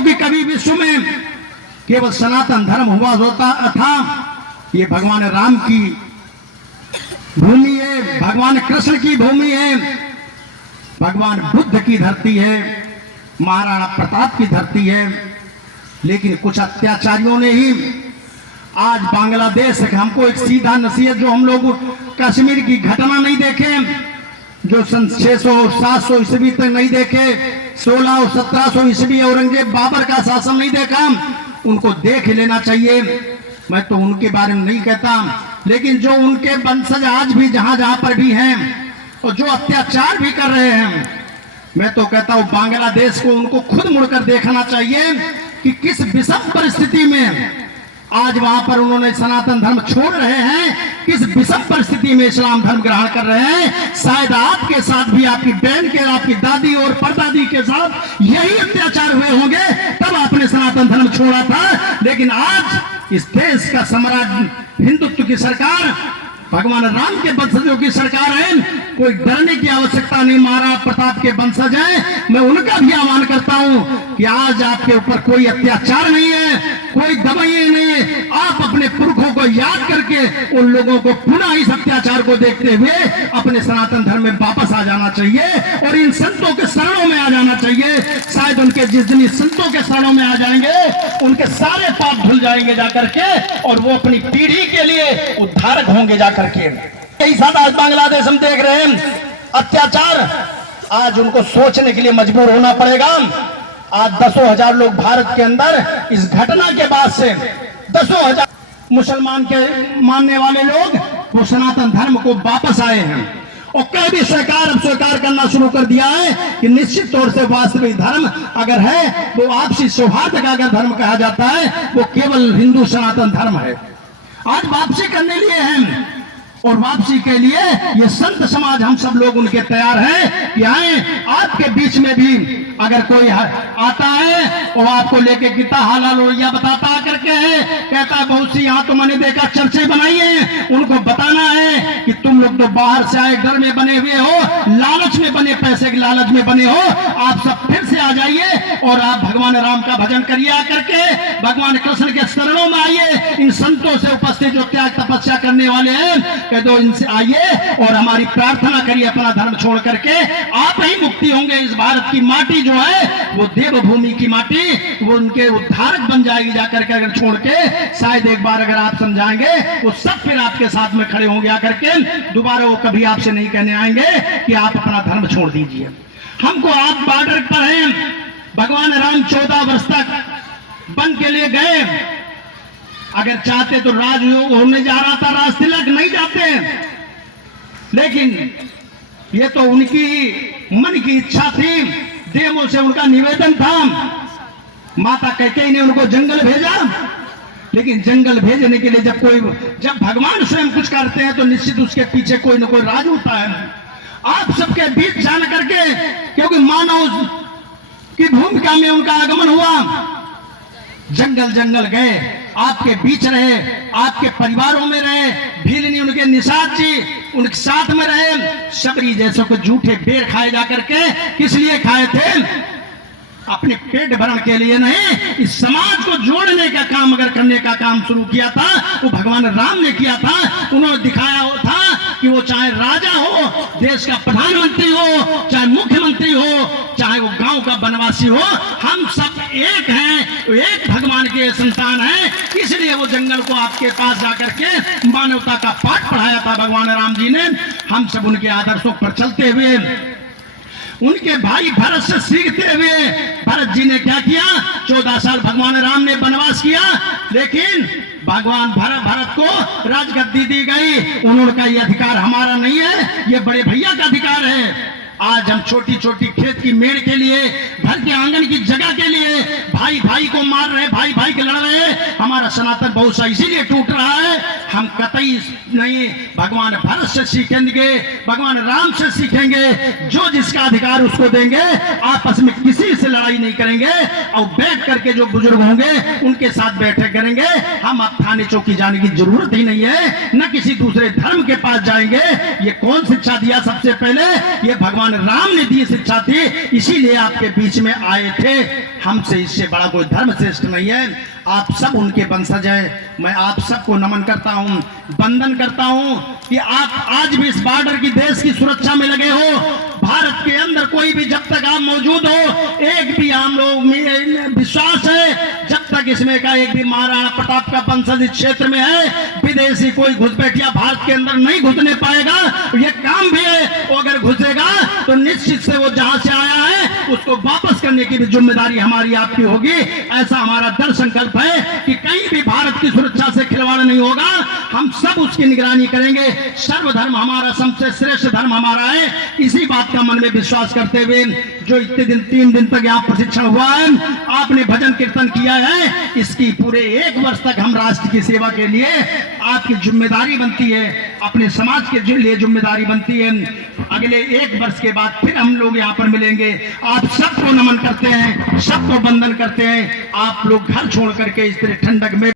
क्योंकि कभी विश्व में केवल सनातन धर्म हुआ होता था। ये भगवान राम की भूमि है, भगवान कृष्ण की भूमि है, भगवान बुद्ध की धरती है, महाराणा प्रताप की धरती है। लेकिन कुछ अत्याचारियों ने ही आज बांग्लादेश, हमको एक सीधा नसीहत, जो हम लोग कश्मीर की घटना नहीं देखे, जो सन 600-700 ईस्वी तक नहीं देखे, 16 और 1700 ईस्वी औरंगजेब बाबर का शासन नहीं देखा, उनको देख लेना चाहिए। मैं तो उनके बारे में नहीं कहता, लेकिन जो उनके वंशज आज भी जहां जहां पर भी हैं और जो अत्याचार भी कर रहे हैं, मैं तो कहता हूं बांग्लादेश को उनको खुद मुड़कर देखना चाहिए कि किस विषम परिस्थिति में आज वहां पर उन्होंने सनातन धर्म छोड़ रहे हैं, किस विषम परिस्थिति में इस्लाम धर्म ग्रहण कर रहे हैं। शायद आपके साथ भी, आपकी बहन के, आपकी दादी और परदादी के साथ यही अत्याचार हुए होंगे, तब आपने सनातन धर्म छोड़ा था। लेकिन आज इस देश का सम्राट हिंदुत्व की सरकार, भगवान राम के वंशजों की सरकार है, कोई डरने की आवश्यकता नहीं। महाराणा प्रताप के वंशज हैं, मैं उनका भी आह्वान करता हूं कि आज आपके ऊपर कोई अत्याचार नहीं है, कोई दबाइए नहीं है। आप अपने पुरखों को याद करके उन लोगों को पुनः इस अत्याचार को देखते हुए अपने सनातन धर्म में वापस आ जाना चाहिए और इन संतों के शरणों में आ जाना चाहिए। शायद उनके जिस दिन संतों के शरणों में आ जाएंगे, उनके सारे पाप धुल जाएंगे जाकर के, और वो अपनी पीढ़ी के लिए उद्धारक होंगे जाकर के। यही साथ आज बांग्लादेश हम देख रहे हैं अत्याचार, आज उनको सोचने के लिए मजबूर होना पड़ेगा। आज 10,000 लोग भारत के अंदर इस घटना के बाद से 10,000 मुसलमान के मानने वाले लोग वो सनातन धर्म को वापस आए हैं और कई भी स्वीकार करना शुरू कर दिया है कि निश्चित तौर से वास्तविक धर्म अगर है, वो आपसी सौहार्द का अगर धर्म कहा जाता है, वो केवल हिंदू सनातन धर्म है। आज वापसी करने लिए हैं और वापसी के लिए ये संत समाज, हम सब लोग उनके तैयार हैं कि आए। आपके बीच में भी अगर कोई आता है और आपको लेके कितना हालाल रोइया बताता करके है, कहता है बहुत सी यहाँ तो मैंने देखा चर्चे बनाई है, उनको बताना है कि तुम लोग तो बाहर से आए, डर में बने हुए हो, लालच में बने, पैसे के लालच में बने हो। आप सब फिर से आ जाइए और आप भगवान राम का भजन करिए, आकर के भगवान कृष्ण के शरणों में आइए। इन संतों से उपस्थित जो त्याग तपस्या करने वाले हैं, कह दो इनसे आइए और हमारी प्रार्थना करिए, अपना धर्म छोड़ करके आप ही मुक्ति होंगे। इस भारत की माटी जो है वो देवभूमि की माटी, वो उनके उद्धारक बन जाएगी जाकर के अगर छोड़ के। शायद एक बार अगर आप समझाएंगे, वो सब फिर आपके साथ में खड़े होंगे आकर के, दोबारा वो कभी आपसे नहीं कहने आएंगे कि आप अपना धर्म छोड़ दीजिए। हमको आप बॉर्डर पर हैं, भगवान राम 14 वर्ष तक वन के लिए गए, अगर चाहते तो राजयोग होने जा रहा था, राज तिलक नहीं जाते, लेकिन ये तो उनकी मन की इच्छा थी, देवों से उनका निवेदन था। माता कैकेयी ने उनको जंगल भेजा, लेकिन जंगल भेजने के लिए जब भगवान स्वयं कुछ करते हैं तो निश्चित उसके पीछे कोई ना कोई राज होता है। आप सबके बीच जान करके, क्योंकि मानव की भूमिका में उनका आगमन हुआ, जंगल जंगल गए, आपके बीच रहे, आपके परिवारों में रहे, भीलनी उनके निषाद जी उनके साथ में रहे। शबरी जैसों को झूठे बेर खाए जाकर के किस लिए खाए थे? अपने पेट भरण के लिए नहीं, इस समाज को जोड़ने का काम अगर करने का काम शुरू किया था, वो भगवान राम ने किया था। उन्होंने दिखाया था कि वो चाहे राजा हो, देश का प्रधानमंत्री हो, चाहे मुख्यमंत्री हो, चाहे वो गांव का वनवासी हो, हम सब एक हैं, एक भगवान के संतान हैं। इसलिए वो जंगल को आपके पास जाकर के मानवता का पाठ पढ़ाया था भगवान राम जी ने। हम सब उनके आदर्शों पर चलते हुए, उनके भाई भरत से सीखते हुए, भरत जी ने क्या किया? 14 साल भगवान राम ने वनवास किया, लेकिन भगवान भरत को राजगद्दी दी गई। उन्होंने कहा ये अधिकार हमारा नहीं है, ये बड़े भैया का अधिकार है। आज हम छोटी छोटी खेत की मेड़ के लिए, घर के आंगन की जगह के लिए भाई भाई को मार रहे, भाई भाई के लड़ रहे, हम हमारा सनातन बहुत सा इसीलिए टूट रहा है। हम कतई नहीं भगवान भरत से सीखेंगे, भगवान राम से सीखेंगे, जो जिसका अधिकार उसको देंगे, आपस में किसी से लड़ाई नहीं करेंगे और बैठ करके जो बुजुर्ग होंगे उनके साथ बैठक करेंगे। हम अब थाने चौकी जाने की जरूरत ही नहीं है, न किसी दूसरे धर्म के पास जाएंगे। ये कौन शिक्षा दिया? सबसे पहले ये भगवान राम ने दी शिक्षा थी, इसीलिए आपके बीच में आए थे। हमसे इससे बड़ा कोई धर्म श्रेष्ठ नहीं है। आप सब उनके वंशज हैं। मैं आप सबको नमन करता हूं, वंदन करता हूं कि आप आज भी इस बॉर्डर की, देश की सुरक्षा में लगे हो। भारत के अंदर कोई भी, जब तक आप मौजूद हो, एक भी हम लोग में विश्वास है, जब तक इसमें का एक भी महाराणा प्रताप का वंशज इस क्षेत्र में है, विदेशी कोई घुसपैठिया भारत के अंदर नहीं घुसने पाएगा। ये काम भी है, वो अगर घुसेगा तो निश्चित से वो जहां से आया है उसको वापस करने की भी जिम्मेदारी हमारी आपकी होगी। ऐसा हमारा दृढ़ संकल्प है कि कहीं भी भारत की सुरक्षा से खिलवाड़ नहीं होगा। हम सब उसकी निगरानी करेंगे। सर्वधर्म हमारा सबसे श्रेष्ठ धर्म हमारा है। इसी बात का मन में विश्वास करते हुए जो इतने दिन, 3 दिन तक यहाँ प्रशिक्षण हुआ है, आपने भजन कीर्तन किया है, इसकी पूरे 1 वर्ष तक हम राष्ट्र की सेवा के लिए आपकी जिम्मेदारी बनती है, अपने समाज के लिए जिम्मेदारी बनती है। अगले 1 वर्ष के बाद फिर हम लोग यहाँ पर मिलेंगे। आप सबको नमन करते हैं, सबको वंदन करते हैं। आप लोग घर छोड़ करके इस तरह ठंडक में